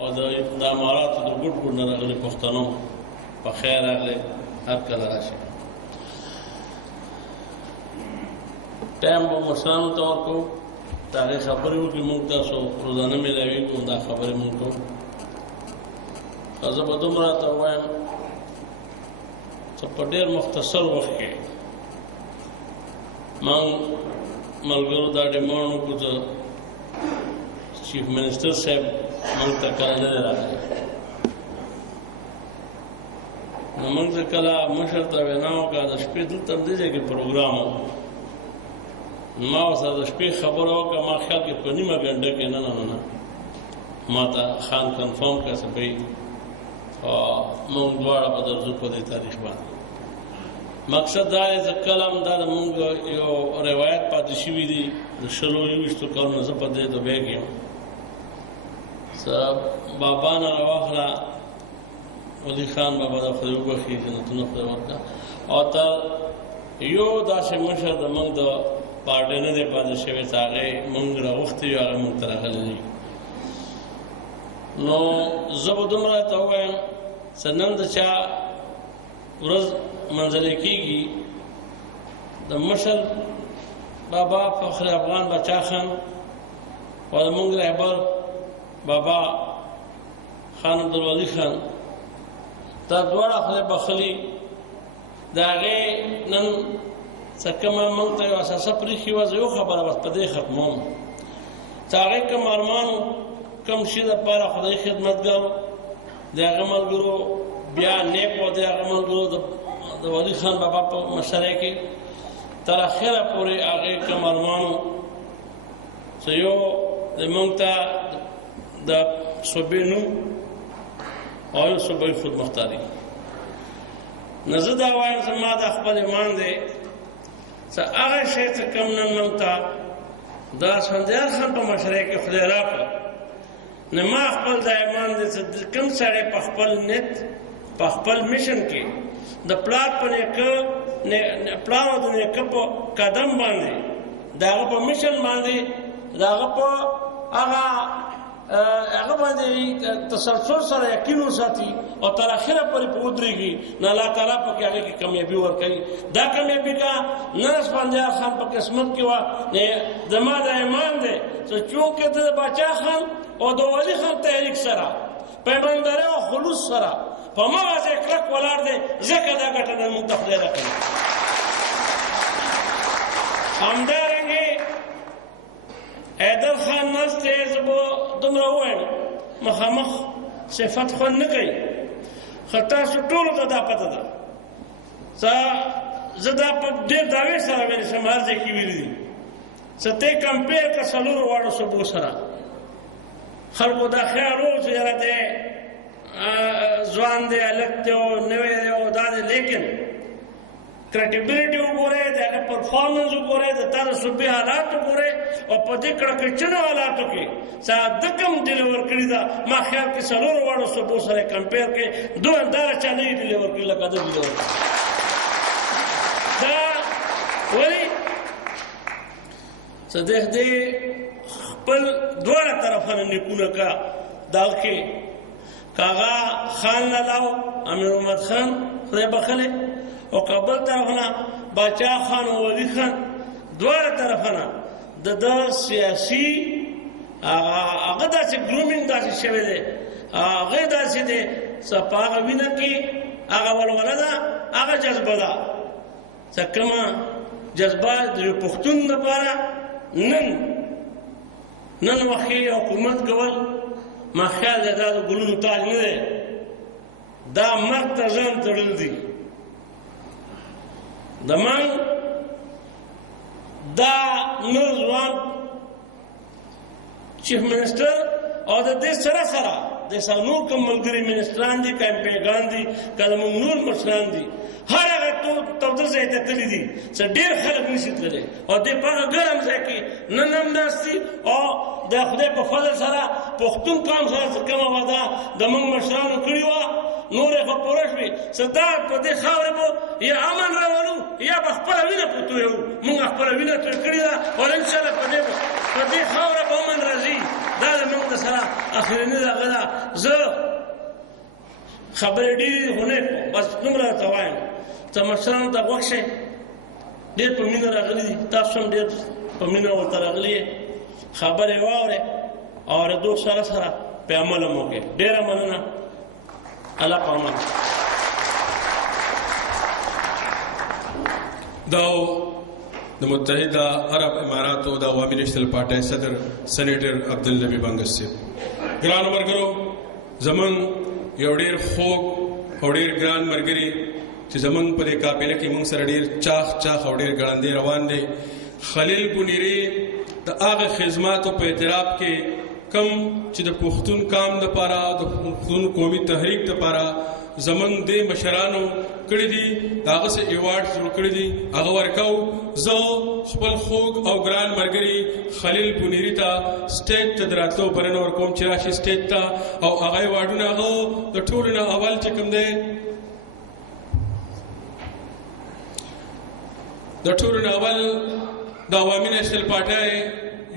او د اماراتو د ګوټ ګوټ نه راغلي پښتنو په خیر راغلي هر کله راشي. ټایم به مشرانو ته ورکوو د هغې خبرې وکړي موږ تاسو روزانه میلاویږو دا خبرې موږ کوو. زه به دومره راته ووایم چې په ډېر مختصر وخت کې موږ ملګرو دا ډیمانډ وکړو چې چیف منسټر صاحب موږ ته کله نه دی راغلی. نو موږ چې کله مشر ته وینا وکړه د شپې دلته همدې ځای کې پروګرام و، ما ورسره د شپې خبره وکړه، ما خیال کې په نیمه ګنټه کې نه ما ته خان کنفرم کړه چې بھئی موږ دواړه به درځو په دې تاریخ باندې. مقصد دا دی چې کله هم دا د موږ یو روایت پاتې شوي دي د 20-21 کلونو زه په دې دوبۍ کې یم څه بابا نه راواخله ولی خان بابا د خدای وبخښي جنتونه خدای ورکړه او تر یو داسې مشر د موږ د پارټۍ نه دی پاتې شوی چې هغې موږ راوښتي یو هغه موږ ته راغلی نه وي. نو زه به دومره راته ووایم چې نن د چا ورځ منځلې کېږي د مشر بابا فخر افغان بچا خان او د موږ رهبر بابا خان عبدالولي خان دا دواړه خدای بخلي د هغې نن څه کومه موږ ته یو اساسه پرېښې وه. زه یو خبره بس په دې ختموم چې هغې کوم ارمانو کوم شي دپاره خدای خدمتګار د هغه ملګرو بیا نیک و د هغه ملګرو د ولي خان بابا په مشرۍ کې تر اخره پورې هغې کوم ارمانو چې یو د موږ ته د صوبې نوم او یو صوبې خودمختاري. نو زه دا وایم چې ما دا خپل ایمان دی چې هغه شی چې کوم نن موږ ته د اسفندیار خان په مشرۍ کې خدای راکړه، نو ما خپل دا ایمان دی چې کوم سړی په خپل نیت په خپل میشن کې د پلار په نیکه پلار او د نیکه په قدم باندې د هغه په میشن باندې د هغه په هغه باندې تسلسل سره یقین وساتي او تر اخره پورې په ودرېږي، نو الله تعالی پکې هغې کې کامیابي ورکوي. دا کامیابي که نه اسفندیار خان په قسمت کې وه، زما دا ایمان دی چې چونکې ته د باچا خان او د ولي خان تحریک سره په ایماندارۍ او خلوص سره په همغه ځای کلک ولاړ دی، ځکه دا ګټه نن موږ ته خدای راکوي. همدارنګې حیدر خان ناست دی، زه به دومره ووایم مخامخ صفت خوند نه کوي، خو تاسو ټولو ته دا پته ده زه دا په ډېر دعوې سره ویلی شم، هر ځای کې ویلي دي چې ته کمپیر که څلورو واړو صوبو سره. خلکو دا خیال و چې یاره دی ځوان دی هلک دی او نوی دی او دا دی، لیکن کرټیبلیټي وګورئ، د هغه پرفارمنس وګورئ، د تا د صوبې حالات وګورئ او په دې کړکېچنو حالاتو کې چې ده کوم ډیلیور کړي ده، ما خیال کې څلورو واړو صوبو سره کمپیر کې دوامداره چا نه وي ډیلیور کړي لکه ده ډیلیور کړي. دا ولې چې دې خپل دواړه طرفانه نیکونه کا دغه کې کاغا خان لالاو امیر محمد خان خدای بخلې او کابل طرفنا باچا خان او ولي خان دواړه طرفنا د سیاسي هغه داسې ګرومینګ داسې شوی دی، هغه داسې دی چې په هغه وینه کې هغه ولوله ده، هغه جذبه ده چې کومه جذبه د یو پښتون لپاره نن وخت حکومت کول ما خیال دی دا د ګلونو تاج نه دی، دا مرګ ته ځان تړل دي. د من دا نور ځوان چیف منسټر او د دې سره سره د نور کوم ملګري منسټران دي که امپیګان دي که زموږ نور مشران دي، هر هغه توده ځای ته تللي دي چې ډېر خلک نشي تللی او دې په هغه ګرم ځای کې نن هم ناست دي او د خدای په فضل سره پښتون قام سره چې کومه وعده د موږ مشرانو کړې وه نورې خو پوره شوې چې دا په دې خاورې به یا امن راولو یا به خپله وینه پرې تویوو. موږ خپله وینه توی کړې ده او انشاءالله په دې خاوره به امن راځي. دا زموږ د سره اخرني دغه ده. زه خبرې ډېرې خو نه کوم، بس دومره درته وایم ته مشرانو ته غوږ شئ. ډېر په مینه راغلي دي، تاسو هم ډېر په مینه ورته راغلي یې. خبرې واورئ او اورېدو سره سره په عمل هم وکړئ. ډېره مننه. الله په امان. دا د متحده عرب اماراتو د عوامي نیشنل پارټۍ صدر سینیټر عبدالنبي بنګس صاحب. ګرانو ملګرو، زموږ یو ډېر خوږ او ډېر ګران ملګري چې زموږ په دې قافله کې موږ سره ډېر چاخ او ډېر ګړندی روان دی، خلیل بنیری د هغه خدماتو په اعتراف کې کم چې د پښتون کام دپاره د پښتون قومي تحریک دپاره زمونږ دې مشرانو کړي دي، د هغه څه ایوارډ شروع کړي دي، هغه ورکوو. زه خپل خوږ او ګران ملګري خلیل بنیری ته سټیج ته د راتلو بلنه ورکوم چې راشي سټیج ته او هغه ایوارډونه هغه د ټولو نه اول چې کوم دی د ټولو نه اول د عوامي نیشنل پارټۍ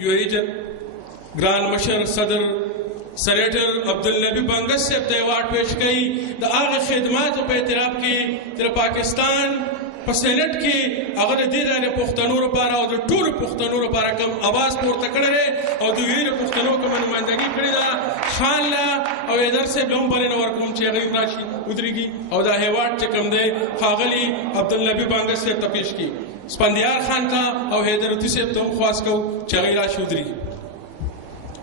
یو ایجنټ ګران مشر صدر سینیټر عبدالنبي بنګس صاحب ته ایوارډ پیش کړي د هغه خدماتو په اعتراف کې چې پاکستان په سینټ کې هغه د دې ځای پښتنو لپاره او د ټولو پښتنو لپاره کوم اواز پورته کړی دی او د ویرو پښتنو کوم نمائندګي کړې ده، انشاءالله او ایدر صاحب هم بلنه ورکوم چې هغه راشي ودرېږي او دا ایوارډ چې کوم دی ښاغلي عبدالنبي بنګس صاحب ته پیش کړي. سپندیار خان ته او حیدرالدین صاحب ته هم خواست کوو چې هغه راشي ودرېږي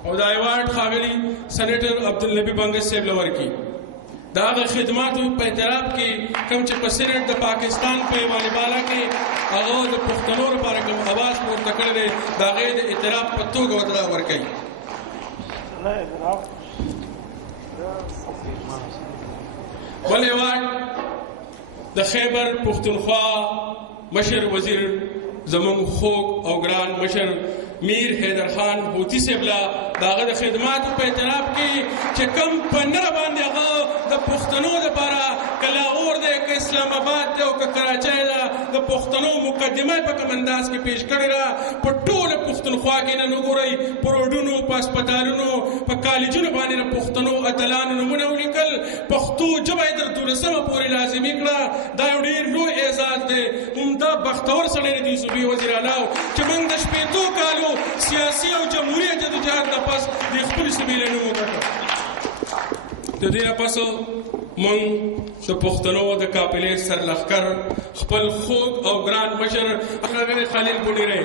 او دا ایوارډ ښاغلي سینیټر عبدالنبي بنګس صاحب له ورکړي. د هغه خدماتو په اعتراف کې کوم چې په سینټ د پاکستان په ایوان بالا کې هغه د پښتنو لپاره کوم اواز پورته کړی دی د هغې د اعتراف په توګه ورته ورکوي. بل ایوارډ د خیبر پښتونخوا مشر وزیر زموږ خوږ او ګران مشر میر حیدر خان هوتي صاحب له د هغه د خدماتو په اعتراف کې چې کوم په نره باندې هغه د پښتنو لپاره که لاهور دی که اسلام آباد دی او که کراچۍ ده د پښتنو مقدمه په کوم انداز کې پیش کړې ده. په ټوله پښتونخوا کې نن وګورئ په روډونو په هسپتالونو په کالجونو باندې د پښتنو اتلانو نومونه ولیکل. پښتو ژبه یې تر 12مه پورې لازمي کړه. دا یو ډېر لوی اعزاز دی. عمده بختور سړی دی صوبې وزیر اعلی چې موږ د شپېتو کالو سیاسي او جمهوري جدوجہد نه پس د خپلې سیمې له نوم وګټه. د دې نه پس موږ د پښتنو د قافلې سرلښکر خپل خوږ او ګران مشر ښاغلی خلیل بنیری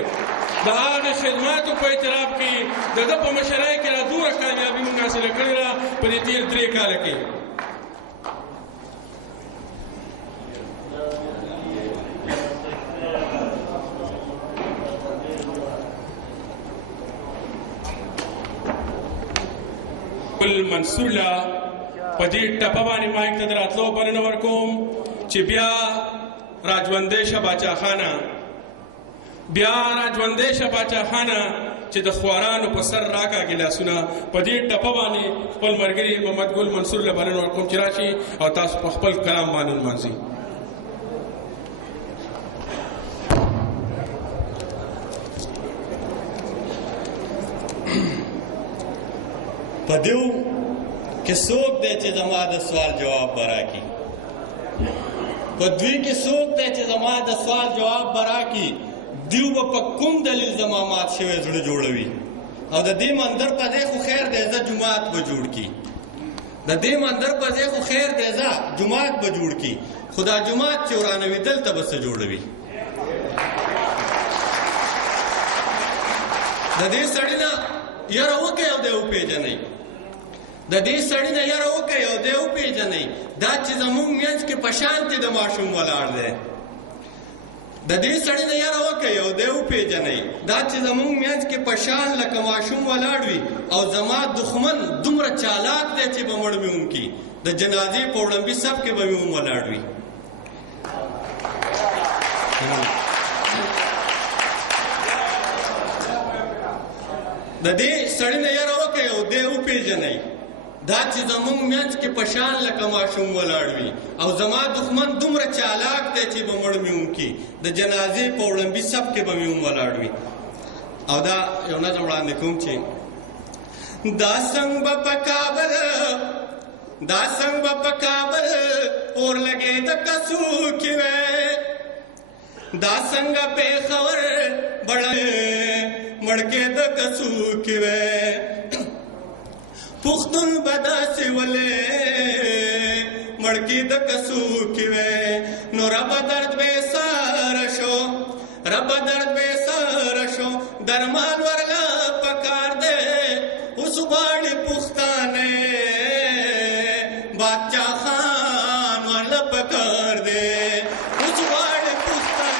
د هغې خدماتو په اعتراف کې د ده په مشرۍ کې را دومره کامیابي موږ حاصله کړې ده په دې تېر 3 کاله کې. بل منصور له په دې ټپه باندې مایک ته د راتلو بلنه ورکوم چې بیا راجوندی شه باچاخانه چې د خوارانو په سر راکاږي لاسونه په دې ټپه باندې خپل ملګري محمد ګل منصور له بلنه ورکوم چې راشي او تاسو په خپل کلام باندې ونمانځئ. په دیو کې څوک دی چې زما د سوال جواب به راکړي؟ په دوی کې څوک دی چې زما د سوال جواب به راکړي؟ دیو به په کوم دلیل زما مات شوی زړه جوړوي؟ او د دې مندر په ځای خو خیر دی زه جومات به جوړ کړي. د دې مندر په ځای خو خیر دی زه جومات به جوړ کړي. خو دا جومات چې ورانوي دلته به څه جوړوي؟ د دې سړي نه یاره وکئ او دی وپېژنئ. د دې سړي نه یاره وکئ او دی وپېژنئ. دا چې زموږ منځ کې په شانتې د ماشوم ولاړ دی. د دې سړي نه یاره وکئ او دی وپېژنئ. دا چې زموږ منځ کې په شان لکه ماشوم ولاړ وي او زما دښمن دومره چالاک دی چې به مړ مې هم کړي. د جنازې په وړاندې صف کې به مې هم ولاړ وي. د دې سړي نه یاره وکئ او دی وپېژنئ. دا چې زموږ منځ کې په شان لکه ماشوم ولاړ وي او زما دښمن دومره چالاک دی چې به مړ مې هم کړي. د جنازې په وړاندې صف کې به مې هم ولاړ وي. او دا یو نظم وړاندې کوم چې दासंग बपकाबल और लगे द कसू किवे दासंग पे खबर बड़े मड़के द कसू किवे पुख्तुन बदा से वले मड़की द कसू किवे नो रब दर्द बेसारशो दरमान वरला पकार दे उस बाड़ी पुख्ताने बादशाह खान वरला पकार दे उस बाड़ी पुख्तान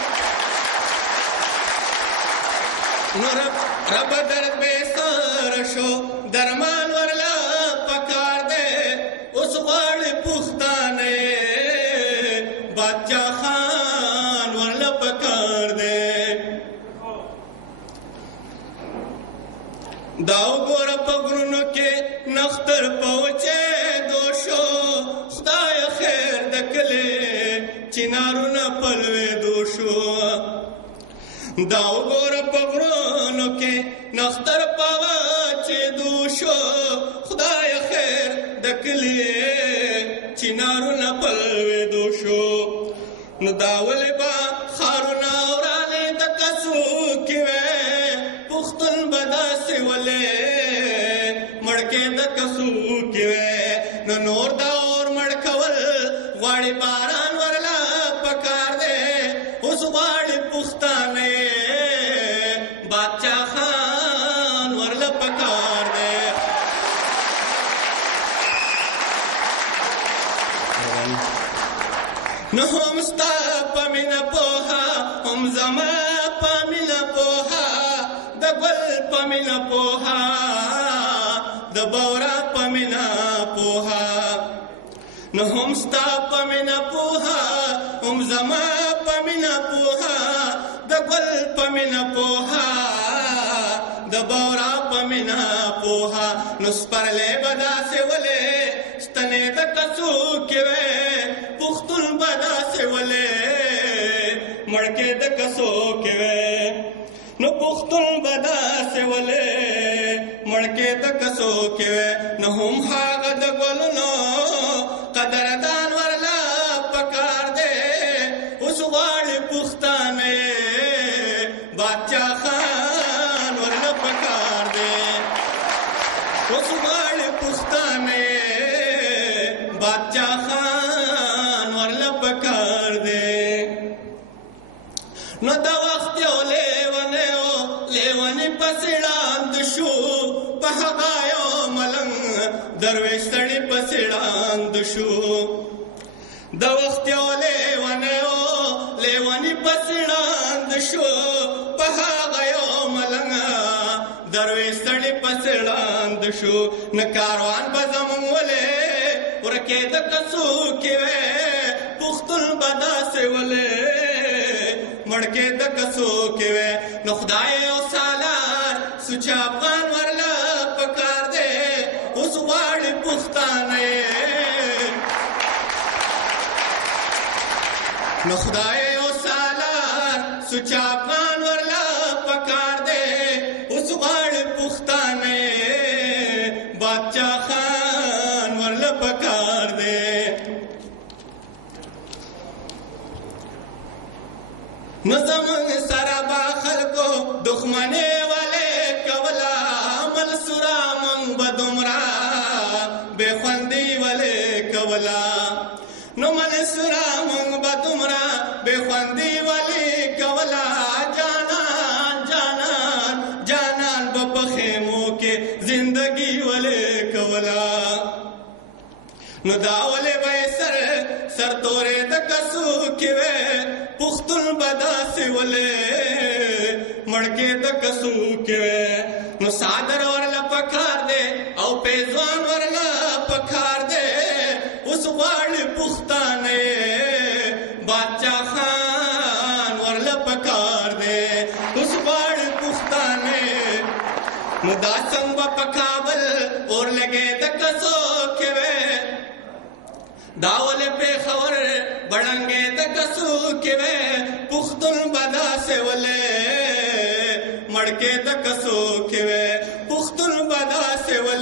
नो रब दर्द बेसारशो दरमान वरला पकार दे उस बाड़ी पुख्ताने बादशाह खान वरला पकार दे दाव गोर पगरुन के नख्तर पहुंचे दोषो खुदाय खैर दकले चिनारू न पलवे दोषो दाव गोर पगरुन के नख्तर पहुंचे दोषो खुदाय खैर दकले चिनारू न पलवे दोषो न दावल बा खारुना औराले दकसू किवे पुख्तन बदा से वले मड़के द कसू किवे न नोर दा और मड़कवल वाड़ी बारान वरला पकार दे उस वाड़ी पुख्ताने बादशाह खान वरला पकार दे न हम स्ता पमिन पोहा हम जमा पमिन पोहा दगल पमिना पोहा दबौरा पमिना पोहा न हम स्ता पमिना पोहा हम जमा पमिना पोहा दगल पमिना पोहा दबौरा पमिना पोहा नुस्परले बदा से वले स्तने दकसू किवे पुख्तुन बदा से वले मड़के दकसू किवे न पुख्तुन बदा से वले मड़के द कसो किवे न हम हाग द गोलनो कदरदान वरला पकार दे उस वाड़ी पुख्ताने बादशाह खान वरला पकार दे उस वाड़ी पुख्ताने बादशाह खान वरला पकार दे न द वक्त लेवनी पसिड़ांद शू पहगायो मलंग दरवेश तड़ी पसिड़ांद शू द वख्त्यो लेवनी पसिड़ांद शू पहगायो मलंग दरवेश तड़ी पसिड़ांद शू न कारवान बजमंग वले उरके द कसू किवे पुख्तुन बदा से वले मड़के द कसो किवे न खुदाए ओ सालार सुचा अफगान वरला पकार दे उस वाड़ी पुख्ताने न खुदाए ओ सालार सुचा अफगान वरला पकार दे उस वाड़ी पुख्ताने बादशाह खान वरला पकार दे नजमंग सरबा खलको दुश्मने वाले कवला मनसुरा मंग बदुमरा बेखंदी वाले कवला नो मनसुरा मंग बदुमरा बेखंदी वाले कवला जानान जानान जानान बपखेमो के जिंदगी वाले कवला नो दावले बैसर सर तोरे द कसू किवे पुख्तुन बदा से वले मड़के द कसू किवे नो सादर वरला पकार दे औ पेजवान वरला पकार दे उस वाड़ी पुख्ताने बादशाह खान वरला पकार दे उस वाड़ी पुख्ताने मुदासंग पकावल और लगे द कसो किवे दावले पे खबर बड़ंगे द कसू किवे पुख्तुन बदा से वले मड़के द कसू किवे पुख्तुन बदा से वले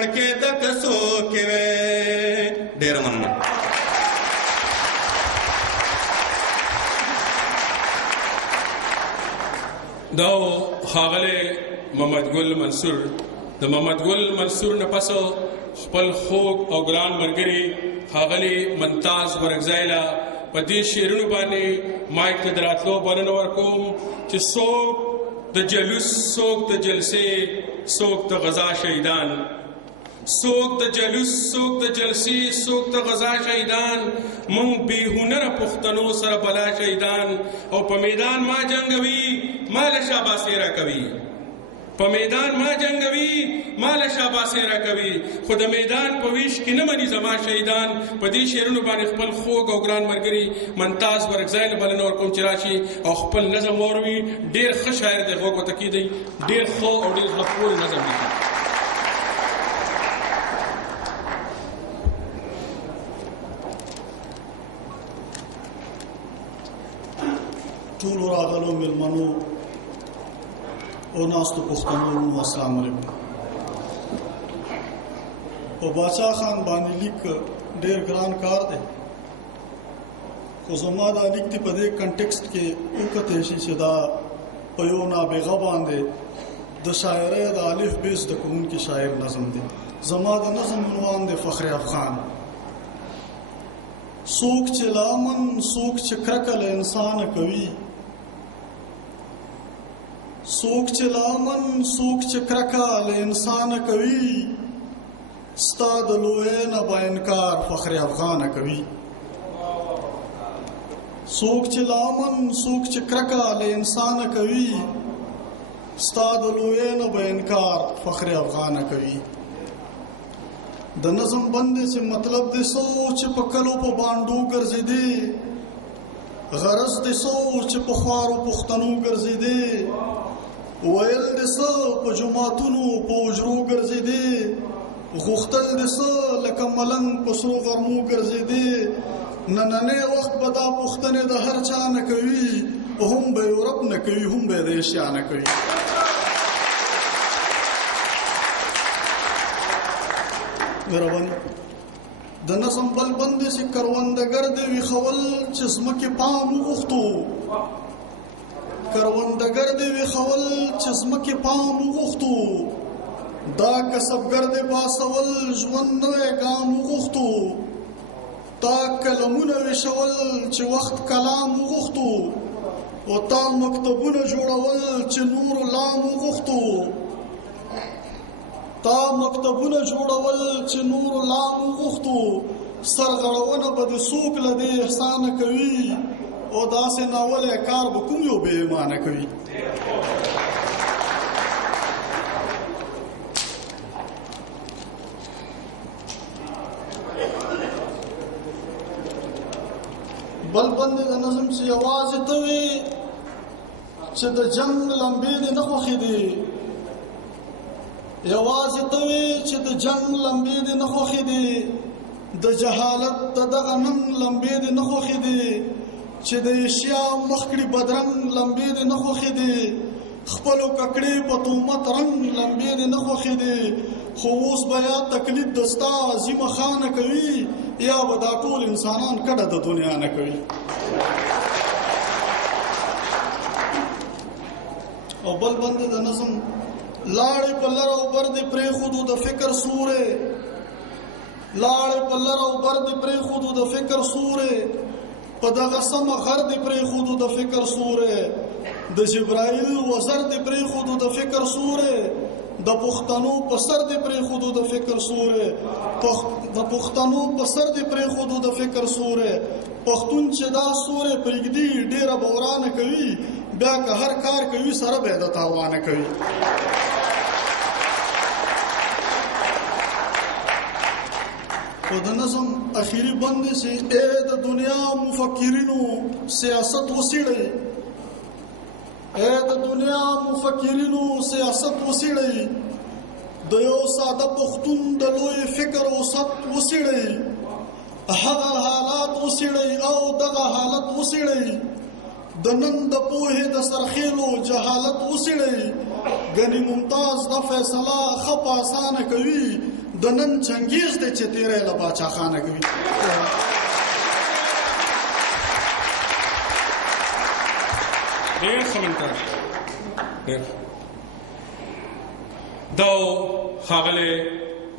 مړکې د کسو کې وې. ډېره مننه. دا ښاغلی محمد ګل منصور. د محمد ګل منصور نه پس خپل خوږ او ګران ملګري ښاغلي ممتاز ورکزی له په دې شعرونو باندې مایک ته د راتلو بلنه ورکوم چې څوک د جلوس، څوک د جلسې، څوک د غزا شهیدان، څوک د جلوس، څوک د جلسې، څوک د غزا شهیدان، مونږ بې هنره پښتنو سره بلا شهیدان. او په میدان ما جنګوي مال شاباسي راکوي، په میدان ما جنګوي مال شاباسي راکوي، خو د میدان په ویش کې نه مني زما شهیدان. په دې شعرونو باندې خپل خوږ او ګران ملګري ممتاز ورکزی له بلنه ورکوم چې راشي او خپل نظم واوروي. ډېر ښه شاعر دی، غوږ ورته کېږدئ. ډېر ښه او ډېر زړه پورې نظم لیکي. ټولو راغلو مېلمنو او ناستو پښتنو السلام علیکم. په باچا خان باندې لیک ډېر ګران کار دی، خو زما دا لیک دی په دې کنټکسټ کې وکتلی شي چې دا په یو نابغه باندې د شاعرۍ د الف ب زده کوونکي شاعر نظم دی. زما د نظم عنوان دی فخر افغان. څوک چې لامن، څوک چې کرکه له انسانه کوي، څوک چې لامن، څوک چې کرکه له انسانه کوي، ستا د لوی نه با انکار فخر افغانه کوي. څوک چې لامن، څوک چې کرکه له انسانه کوي، ستا د لوی نه با انکار فخر افغانه کوي. د نظم بندې چې مطلب دې سوچ په کلو په باندو ګرځېدې، غرض دې سوچ په خوارو پښتنو ګرځېدې، ویل دې څه په جوماتونو په حجرو ګرځېدې، غوښتل دې څه لکه ملنګ په سرو غرمو ګرځېدې. نننی وخت به دا پوښتنې د هر چا نه کوي، هم به یې رب نه کوي، هم به یې د ایشیا نه کوي. مهرباني. د نظم بل بندې چې کروندګر دې ویښول چې ځمکې پام وغوښتو، کروندګر دې ویښول چې ځمکې پام وغوښتو، دا کسبګر دې باسول ژوند نوی ګام وغوښتو، تا قلمونه ویشول چې وخت کلام وغوښتو، او تا مکتبونه جوړول چې نور لام وغوښتو، تا مکتبونه جوړول چې نور لام وغوښتو، سرغړونه به د څوک له دې احسانه کوي، او داسې ناولی کار به کوم یو بې ایمانه کوي. بل بندې د نظم چې یوازې ته وي چې د جنګ لمبې دې نه خوښې دي، یوازې ته وي چې د جنګ لمبې دې نه خوښې دي، د جهالت د دغه ننګ لمبې دې نه خوښې دي، چې د ایشیا مخکړي بدرنګ لمبې دې نه خوښې دي، خپلو ککړې په تهمت رنګ لمبې دې نه خوښې دي، خو اوس به یا تقلید د ستا عظیمه خانه کوي، یا به دا ټول انسانان کډه د دنیا نه کوي. او بل بندې د نظم لاړې په لر او بر دې پرېښودو د فکر سورې، لاړې په لر او بر دې پرېښودو د فکر سورې، په دغه سمه غر دې پرېښودو د فکر سورې، د جبرائیل وزر دې پرېښودو د فکر سورې، د پښتنو په سر دې پرېښودو د فکر سورې، د پښتنو په سر دې پرېښودو د فکر سورې، پښتون چې دا سورې پرېږدي ډېره به ورانه کوي، بیا که هر کار کوي سره به یې د تاوانه کوي. او د نظم اخیری بند چې اے د دنیا مفکرینو سیاست وسیړئ، اے د دنیا مفکرینو سیاست وسیړئ، د یو ساده پښتون د لوی فکر وسط وسیړئ، هغه حالات وسیړئ او دغه حالت وسیړئ، د نن د پوهې د سرخیلو جهالت وسیړئ، ګنې ممتاز د فیصله ښه په اسانه کوي، د نن چنګیز دی چې تیری له باچا خانه کوي. ډېر ښه منتر ډېر دا ښاغلی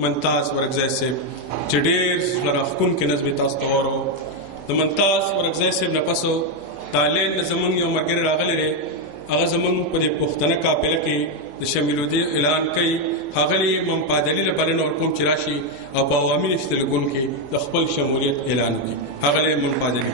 منتاز ورکزی صاحب چې ډېر زړه راښکونکی نظم یې تاسو ته واورو. د منتاز ورکزی صاحب نه پس دا لین نه زمونږ یو ملګری راغلی دی، هغه زمونږ په دې پښتنه قافله کې د شمیلودي اعلان کوي. ښاغلي ممپادلي له بلنه ورکوم چې راشي او په عوامي نشتلګون کې د خپل شمولیت اعلان وکړي. ښاغلی ممپادلي.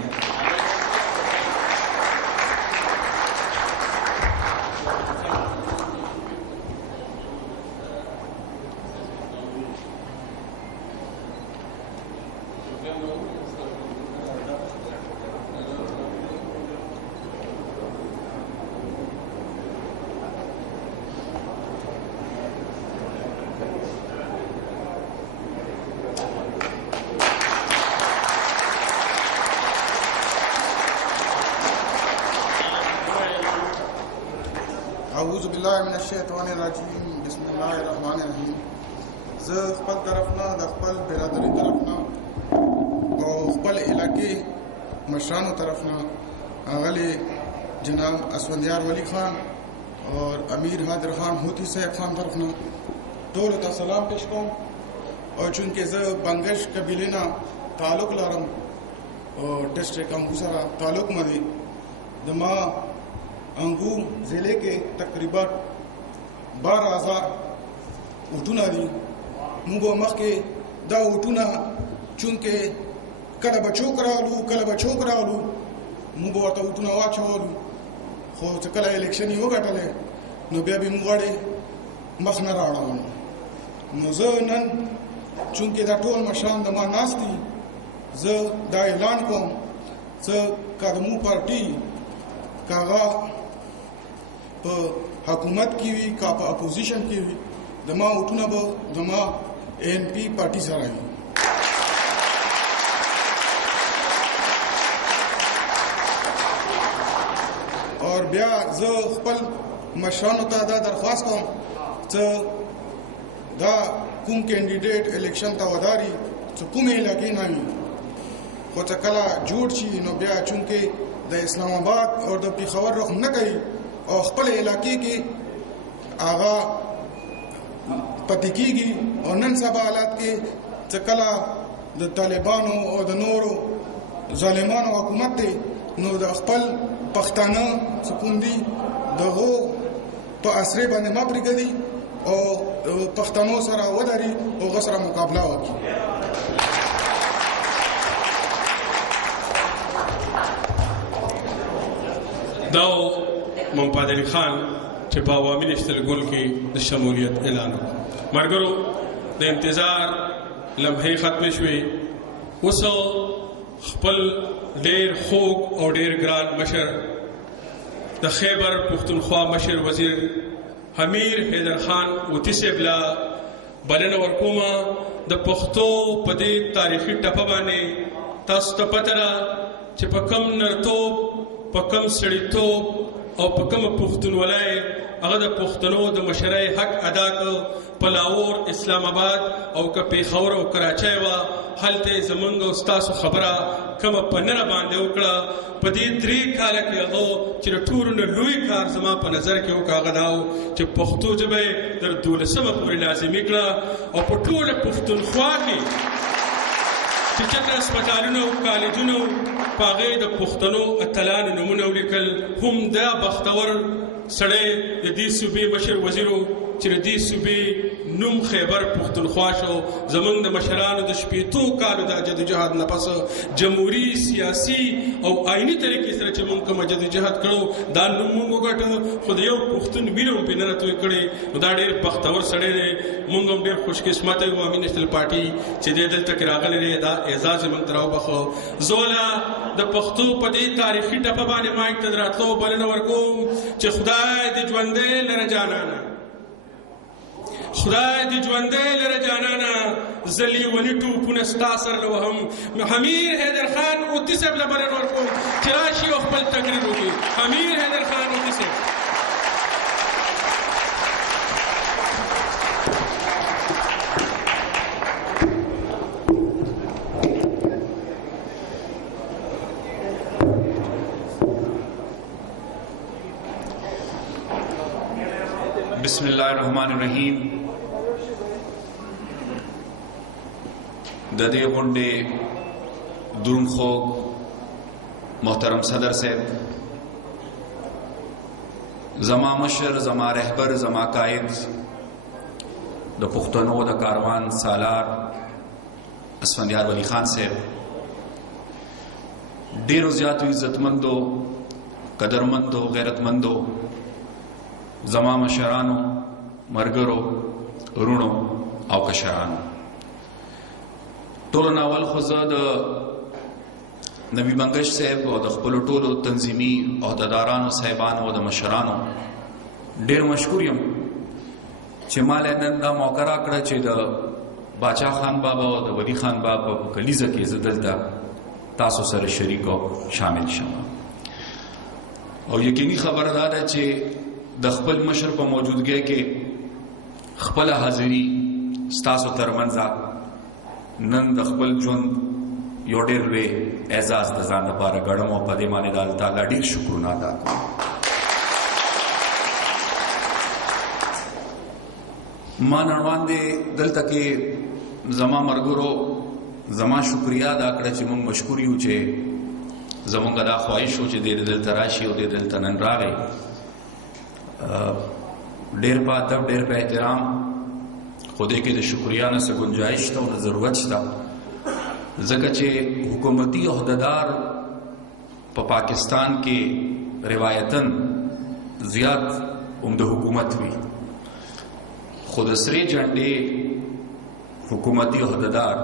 اعوذ بالله من الشیطان الرجیم بسم الله الرحمن الرحیم. زه خپل طرف نه د خپل برادرۍ طرف نه او خپل علاقې مشرانو طرف نه اغلی جناب اسفندیار ولی خان اور امیر حیدر خان هوتی صاحب خان طرف نه ټولو ته سلام پیش کوم. او چونکې زه بنګش قبیلې نه تعلق لرم او ډسټرک انګو سره تعلق مدي د ما انگو ضلع کے تقریباً 12,000 اوٹونا دی. مونگو مخ کے دا اوٹونا چونکہ کله بچوک راولو مونگو ورته اوٹونا واچولو، خو چې کله الیکشن یې وګټلې نو بیا به موږ غواړې مخ نه راوړو. نو زه نن چونکې دا ټول مشران د ما ناست دي، زه دا اعلان کوم زه که د مو پارټي کاغه په حکومت کې وي کا په اپوزیشن کې وي د ما اوټونه به د ما ANP پارټي سره وي. اور بیا زه خپل مشرانو ته دا درخواست کوم چې دا کوم کینډیډیټ الیکشن ته وداري چې کومې علاقې نه وي، خو چې کله جوړ شي نو بیا چونکې د اسلام آباد او د پیښور رخ نه کوي او خپل علاقې کې هغه پاتې کېږي. او نن سبا حالات کې چې کله د طالبانو او د نورو ظالمانو حکومت دی نو د خپل پښتانه سکون دي دغه په اسره باندې ما پرېږدي او پښتنو سره ودري او غسره مقابله وکړي. دا ممپادلي خان چې په عوامي نشتلګون کې د شمولیت اعلان وکړ. مرګرو د انتظار لمحې ختمې شوې. اوس خپل ډېر خوږ او ډېر ګران مشر د خیبر پښتونخوا مشر وزیر امیر حیدر خان هوتي صاحب له بلنه ورکومه د پښتو په دې تاریخي ټپه باندې تاسو ته پته ده چې په کم نرتوب په کم سړیتوب او په کوم پښتونولۍ هغه د پښتنو د مشرۍ حق ادا کړ. په لاهور، اسلام آباد او که پیښور او کراچۍ وه، هلته زمونږ او ستاسو خبره کومه په نره باندې وکړه. په دې 3 کاله کې هغه چې د ټولو نه لوی کار زما په نظر کې وکړه هغه دا و چې پښتو ژبه یې تر 12مه پورې لازمي کړه او په ټوله پښتونخوا کې چې چېرته هسپتالونه او کالجونه په هغې د پښتنو اتلانو نومونه ولیکل. هم دا بختور سړی د دې صوبې مشر وزیر و چې د دې صوبې نوم خیبر پښتونخوا شو. زمونږ د مشرانو د 80 کالو د جدوجهد نه پس جمهوري سیاسي او آئیني طریقې سره چې موږ کوم جدوجهد کړو دا نوم موږ وګټو، خو د یو پښتون وینه هم پې نه راته کړې. نو دا ډېر بختور سړی دی. موږ هم ډېر خوشقسمته یو عوامي نشنل پارټي چې دی دلته کې راغلی دی. دا اعزاز یې موږ ته راوبخو. زوله د پښتو په دې تاریخي ټپه باندې مایک ته د راتلو بلنه ورکوم چې خدای دې ژوندی لره جانانه، خدای دې ژوندی لره جانانه، زه لیوني ټوپونه ستا سره له وهم. امیر حیدر خان هوتي صاحب له بلنه ورکوم چې راشي او خپل تقریر وکړي. امیر حیدر خان هوتي صاحب. बिस्मिल्लाहिर्रहमानिर्रहीम। ददे गुंडे दुरुन खोग मोहतरम सदर साहब, जमा मशर, जमा रहबर, जमा कायद द पुख्तनो द कारवान सालार असफंदियार वली खान साहब, ढेरों ज़्यादा इज्जतमंदो, कदरमंदो, गैरतमंदो, जमा मशरानो, मरगरो, रुणो और कशरानो, टोलो नावल खुज़द नबी मंगश साहब और द खपलो टोलो तंजीमी अहदेदारानो साहिबानो और द मशरानो ढेर मशकूरियम चे माले नंदा मौका राकड़ा चे द बादशाह खान बाबा और द वली खान बाबा कलीज़ा के ज़दलता तासो सर शरीक और शामिल शमा और यकीनी खबरदार है चे द खपल मशर पर मौजूदगी के खपल हाजिरी स्तासो तरमंजा नन द खपल जोन योडेर वे एजाज द जान पारा गड़म और पदे माने दाल ताला ढेर शुक्र अदा मां नड़वान दे दल तके जमा मरगुरो जमा शुक्रिया अदा करे चे मंग मशकूरी चे जमंग अदा ख्वाहिश हो चे दे दिल तराशी हो दे दिल तनन रागे ढेर पा अदब ढेर पे एहतराम खुदे के शुक्रिया न से गुंजाइश था और ज़रूरत था जगह चे हुकूमती अहदेदार पाकिस्तान के रिवायतन ज़्याद उम्द हुकूमत हुई खुद सरे झंडे हुकूमती अहदेदार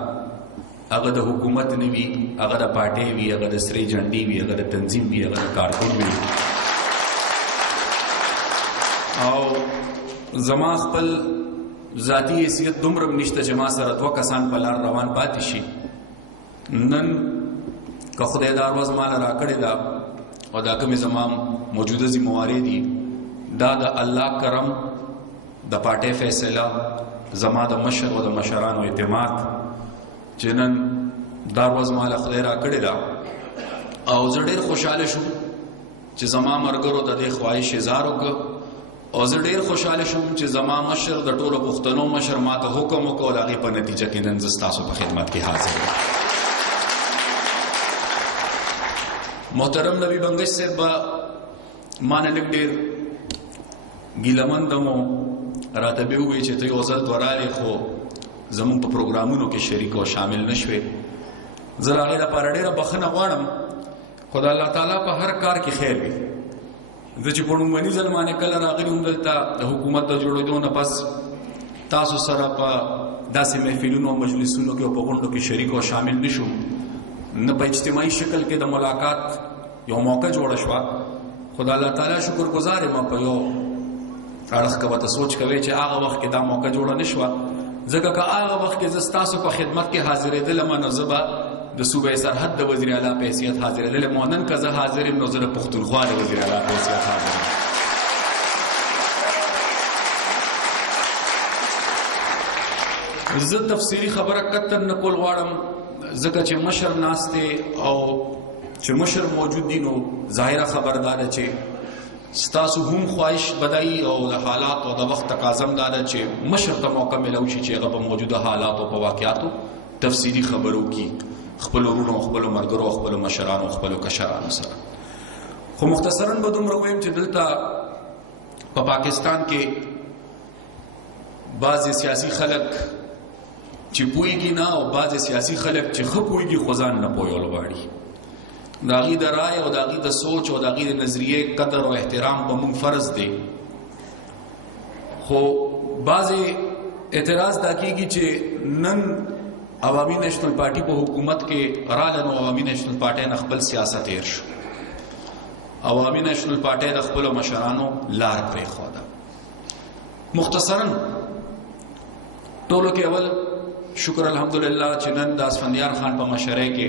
अगर द हुकूमत ने भी, अगर द पार्टी भी, अगर द सरे झंडी भी, अगर द तंजीम भी, अगर द कारकुन भी और जमा खपल ज़ाती हैसियत दुमरम निश्त जमा सरतवा कसान पलार रवान पातिशी नन का खुदेदार वज माला राकड़े दा और दाक में जमा मौजूदा जिम्मेवारी दी दा द अल्लाह करम द पाटे फैसला जमा द मशर व द मशरान व एतमाद जिनन दार वज माला खुदे राकड़े दा और जडेर खुशहाल शु च जमा मरगर द दे ख्वाहिश इज़हार क और ज़डेर खुशहाल शुम च जमा मशर द टोलो पुख्तनो मशर मा तो हुक्म को लागे पर नतीजा के नन जस्तासो पर खिदमत के हाजिर मोहतरम नबी बंगश से मान लिख डेर गिलमंदमो रातबे हुए चे तो ओजल द्वाराले खो जमुन पर प्रोग्रामों के शरीक और शामिल नशवे जरा गेरा पारडेरा बखना वाणम खुदा अल्लाह ताला पर हर कार की खैर भी ज पड़ू मनी जलमाने कल रागरी उमदलता हुकूमत जोड़ो न पस तासो सरा पा दासे महफिलों मजलिसों के उपगुंडों के शरीक और शामिल निशु न पे इज्तिमाई शक्ल के द मुलाकात यो मौका जोड़शवा खुदा अल्लाह ताला शुक्र गुजार मां पे यो अड़ख का बता सोच कवे चे आगा वक्त के दा मौका जोड़ा निशवा जगह का आगा वक्त के जस्तासो पर खिदमत के हाजिर दिल मन ज़बा द सूबे सरहद द वज़ीर आला पे हैसियत हाजिर दिल मोनन का ज हाजिर नज़र पुख्तनख्वा द वज़ीर आला पे हैसियत हाजिर ज तफसीली खबर कत्तर नकुल वाड़म जगह चे मशर नास्ते और चे मशर मौजूद दिनो ज़ाहिरा खबरदार चे स्तासु हम ख्वाहिश बदाई और हालात और वक्त तकाज़म दादा चे मशर का मौका मिलाउशी चे अगर मौजूदा हालात और वाक़यात तफसीली खबरों की खपलो रूणो खपलो मरगरो खपलो मशरानो खपलो कशरानो सर खो मुख्तसरन बदुम रवेम चे दिलता पाकिस्तान के बाज़ सियासी खलक ची पुईगी ना और बाज़ सियासी खलक ची खपुईगी खुजान न पोयोल वाड़ी दागी द राय और दागी द सोच और दागी द नजरिए कदर और एहतराम पर मुंग फर्ज दे खो बाज़े एतराज़ दाकीगी चे नन अवामी नेशनल पार्टी पर हुकूमत के रालन अवामी नेशनल पार्टी नखबल सियासत एर्श अवामी नेशनल पार्टी नखबल मशरानो लार करे खोदा मुख्तसरन टोलो के अवल शुक्र अल्हम्दुलिल्लाह चिनन दास फंदियार खान पर मशरे के